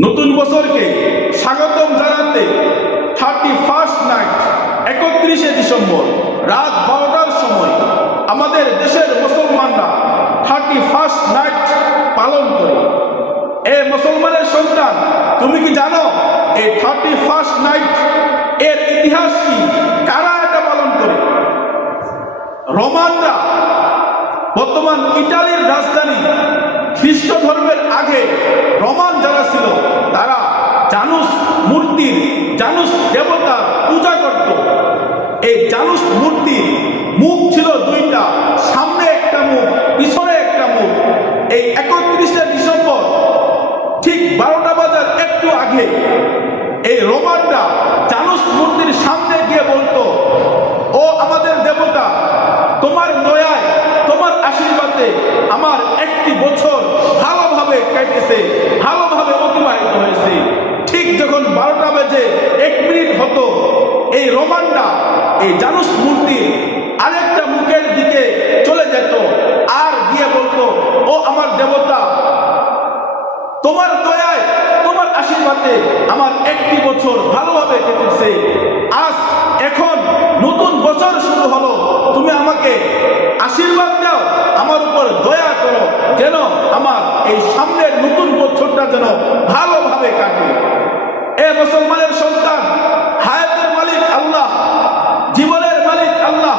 নতুন বছরকে স্বাগতম জানাতে থার্টি ফার্স্ট নাইট একত্রিশে ডিসেম্বর, রাত বারোটার সময় আমাদের দেশের মুসলমানরা থার্টি ফার্স্ট নাইট পালন করে। এ মুসলমানের সন্তান, তুমি কি জানো এই থার্টি ফার্স্ট নাইট এর ইতিহাস কি? কারা এটা পালন করে? রোমানরা, বর্তমান ইটালির রাজধানী খ্রিস্ট ধর্মের আগে রোমান যারা ছিল, তারা জানুস মূর্তির, জানুস দেবতার পূজা করত। এই জানুস মূর্তির মুখ ছিল দুইটা, সামনে একটা মুখ, পিছনে একটা মুখ। এই একত্রিশে ডিসেম্বর, ঠিক বারোটা বাজার একটু আগে, এই রোমানরা জানুস মূর্তির সামনে গিয়ে বলতো ও আমাদের দেবতা তোমার দয়ায় তোমার আশীর্বাদে আমার একটি বছর ভালোভাবে কেটেছে ভালোভাবে অতিবাহিত হয়েছে ঠিক যখন বারোটা বেজে এক মিনিট হতো এই রোমানটা এই জানুস মূর্তির আরেকটা মুখের দিকে চলে যেত আর গিয়ে বলতো ও আমার দেবতা তোমার দয়ায় তোমার আশীর্বাদে আমার একটি বছর ভালোভাবে কেটেছে আজ এখন নতুন বছর শুরু হলো তুমি আমাকে আশীর্বাদ দাও আমার উপর দয়া করো যেন আমার এই সামনের নতুন বছরটা যেন ভালোভাবে কাটে এ মুসলমানের সন্তান হায়াতের মালিক আল্লাহ জীবনের মালিক আল্লাহ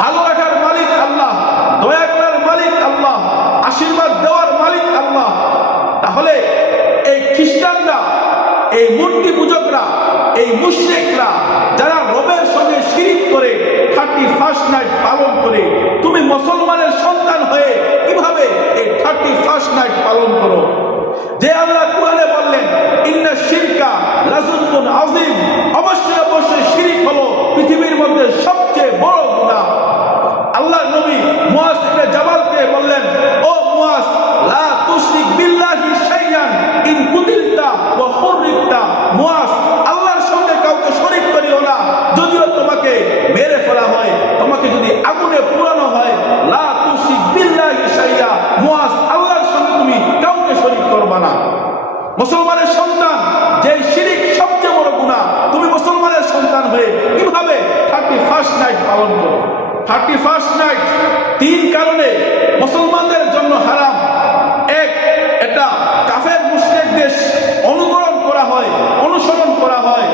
ভালো রাখার মালিক আল্লাহ দয়া করার মালিক আল্লাহ আশীর্বাদ দেওয়ার মালিক আল্লাহ তাহলে এই খ্রিস্টানরা এই মূর্তি পূজকরা এই মুশ্রিকরা যারা রবের সঙ্গে শিরিক করে থার্টি ফার্স্ট নাইট পালন করে তুমি মুসলমানের সন্তান হয়ে কীভাবে এই থার্টি ফার্স্ট নাইট পালন করো যে আল্লাহ কোরআনে বললেন ইন্না শিরকা লাজুলুন আযীম অবশ্যই অবশ্যই শিরিক হলো পৃথিবীর মধ্যে সবচেয়ে বড় গুনাহ আল্লাহ নবী মুয়াজ ইবনে জাবালকে বললেন ও মুয়াজ লা তুশরিক বিল্লাহি শাইয়ান ইন কুতিলতা ওয়া হুররিকতা মুয়াজ আল্লাহর সঙ্গে কাউকে শরীক করিও না যদিও তোমাকে মেরে ফেলা হয় তোমাকে যদি আগুনে পুরানো হয় লা তুশরিক বিল্লাহি শাইয়া মুয়াজ আল্লাহর সঙ্গে তুমি কাউকে শরীক করবা না মুসলমানের সন্তান যে শিরিক সবচেয়ে বড় গুনাহ তুমি মুসলমানের সন্তান হয়ে কীভাবে থার্টি ফার্স্ট নাইট পালন করো থার্টি ফার্স্ট নাইট তিন কারণে মুসলমানদের জন্য হারাম এক এটা কাফের মুসলিম দেশ অনুকরণ করা হয় অনুসরণ করা হয়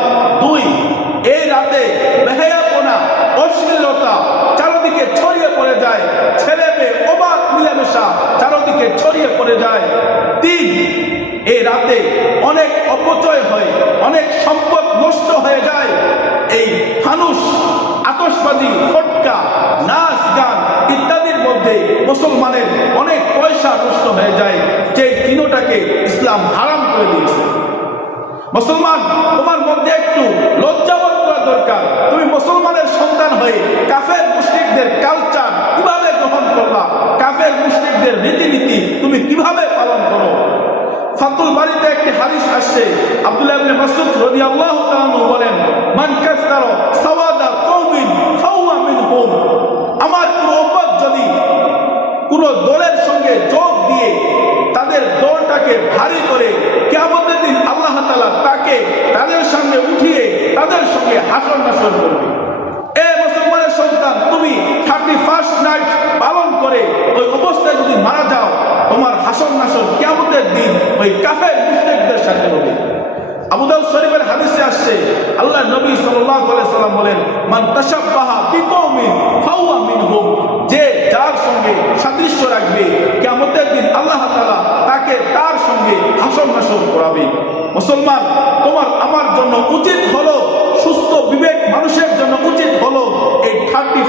দুই এই রাতে বেহায়াপনা অশ্লীলতা চারদিকে ছড়িয়ে পড়ে যায় ছেলে মেয়ে অবাক মিলামেশা চারদিকে ছড়িয়ে পড়ে যায় তিন এই রাতে অনেক অপচয় হয়, অনেক সম্পদ নষ্ট হয়ে যায়। এই ফানুস আতশবাজি, ফটকা, নাচ, গান ইত্যাদির মধ্যে মুসলমানের অনেক পয়সা নষ্ট হয়ে যায়, যে তিনোটাকে ইসলাম হারাম করে দিয়েছে। মুসলমান, তোমার মধ্যে একটু লজ্জাবোধ করা দরকার। তুমি মুসলমানের সন্তান হয়ে কাফের মুসলিকদের কালচার কীভাবে গ্রহণ করলা কাফের মুসলিকদের রীতিনীতি তুমি কীভাবে পালন করো ফাতুল বাড়িতে একটি হাদিস আসছে। আব্দুল্লাহ ইবনে মাসউদ রাদিয়াল্লাহু তাআলা বলেন, মান কওমিন ফাওয়া মিনহুম। আমার কোনো উম্মত যদি কোনো দলের সঙ্গে যোগ দিয়ে তাদের দলটাকে ভারী করে, কিয়ামতের দিন আল্লাহ তাআলা তাকে তাদের সামনে উঠিয়ে ওই কাফের মুশরিকদের সাথে হবে আবু দাউদ শরীফের হাদিসে আসছে আল্লাহ নবী সাল্লাল্লাহু আলাইহি সাল্লাম বলেন, মান তাশাব্বাহা বিকওমিন ফাহুয়া মিনহুম যে যার সঙ্গে সাদৃশ্য রাখবে, কিয়ামতের দিন আল্লাহ তাআলা তাকে তার সঙ্গে হাসর নাসর করাবে। মুসলমান, তোমার আমার জন্য উচিত হলো সুস্থ বিবেক মানুষের জন্য উচিত হলো এই থার্টি